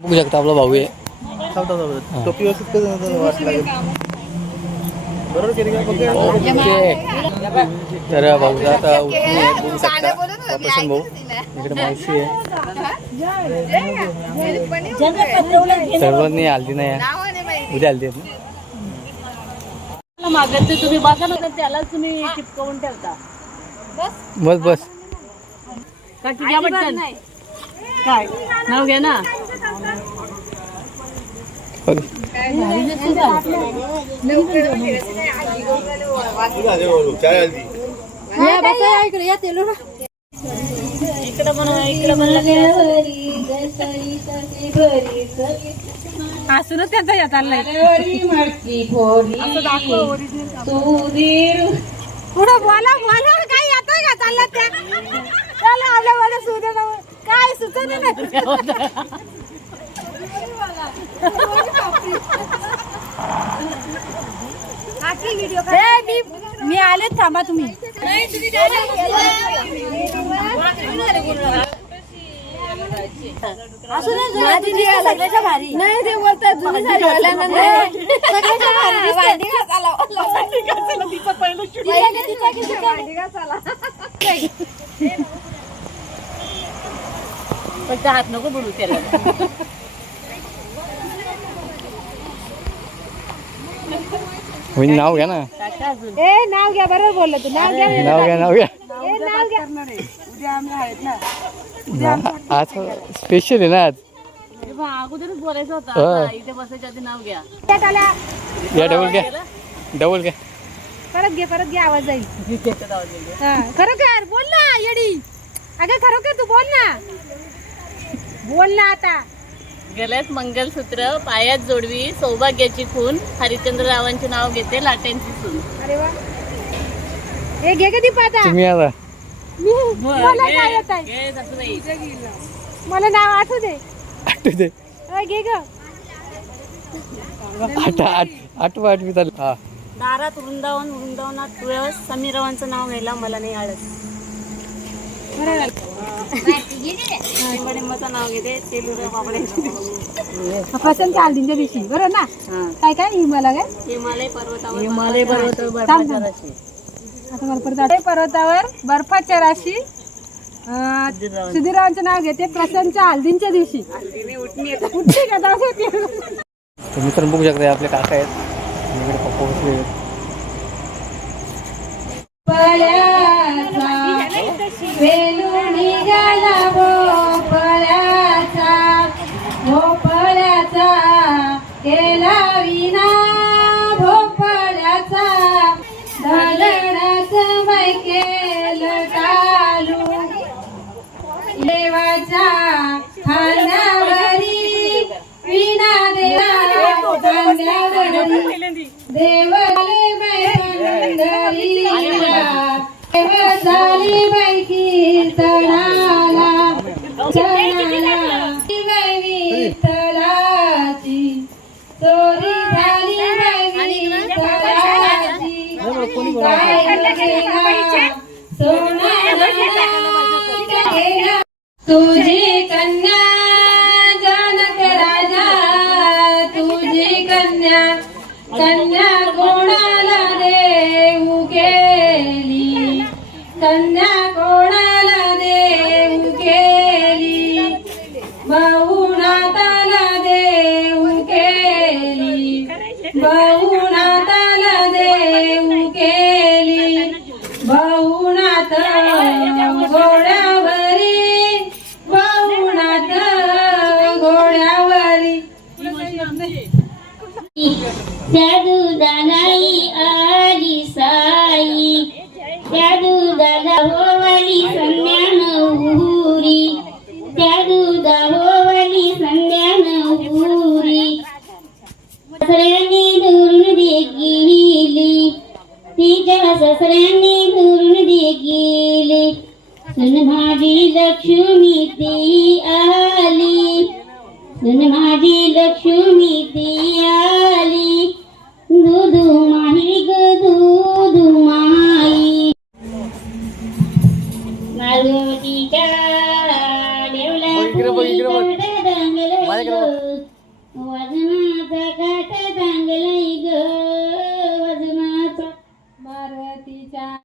बघू शकता आपला भाऊ आहे. टोपी व्यवस्थित वाट लागेल बरोबर केली का? तर भाऊचा आता बघू शकता प्रसन्न भाऊ इकडे मावशी आहे. सर्वांनी हल्दी नाही उद्या हल्दी आहेत मागत ते तुम्ही बघा ना त्याला तुम्ही चिपकवून ठेवता. बस बस काकी घ्या पटकन. काय नाव घ्या ना. इकडे बनवा इकडे असूनच त्यांचा या चाललाय. पुढं बोला बोला काय येतोय का चालला त्या त्याला आल्या मला सुद्धा काय सुचत नाही. मी आले थांबा तुम्ही. सगळ्याच्या भारी नाही ते बोलतात जुनी साडी सगळ्याच्या भारी पण हात नको बोलू त्याला. नाव घ्या ना. ए नाव घ्या बरोबर बोलला तू. नाव घ्या नाव घ्या नाव घ्या. नाव घ्या. उद्या आम्ही आहेत ना. आज स्पेशल आहे ना आज. अगोदरच बोलायचं होतं. इथे बसायच्या आधी नाव घ्या. या डबल घ्या डबल घ्या. परत घे आवाज जाईल. खरोखर बोल ना येडी. अगं खरोखर तू बोल ना आता. गळ्यात मंगलसूत्र, पायात जोडवी, सौभाग्याची खून, हरिश्चंद्ररावांचे नाव घेते लाट्यांची सून. अरे वा. हे घे कधी पाहता तुम्ही आता मला काय येत आहे. मला नाव आठवू दे. घे ग. आठवी चालू. हा दारात वृंदावनात तुळस, समीररावांचं नाव घ्यायला मला नाही आळस. नाव घेते पसंतच्या हल्दीच्या दिवशी बरोबर ना. काय हिमालय पर्वतावर बर्फाच्या राशी. सुधीररावांचं नाव घेते प्रसन्नच्या हल्दींच्या दिवशी. उठली का तुम्ही तर बघू शकता आपले काका आहेत. पप्पा बसले आहेत. भोपळ्याचा केला विना भोपळ्याचा धडणाच बाई केलं टालू. देवाच्या खाण्यावरी विना देवा देवले बाई देव झाली बाई कीर्तनाला विठ्ठलाची चोरी झाली बाई विठ्ठलाची. तुझी कन्या जनक राजा तुझी कन्या कोणाला देऊ गेली. कन्या कोणाला देऊ गेली. बहुनाताला देऊ केली. बहुनाताला देऊ केली. बहुनाथ घोड्यावरी बहुनाथ घोड्यावरी. त्या दुधालाई आली साई. त्या दुधाला होवली संध्या नवरी. त्या दुधा होवली संध्या नवरी. ससऱ्यांनी धरून दे गेली. तिच्या ससऱ्यांनी धरून दे गेली. सुन माझी लक्ष्मी ती आली. सुन माझी लक्ष्मी ती आली. दूधू माही ग दूधू माई. मालवतीच्या देवला माझ्याकडे वाजन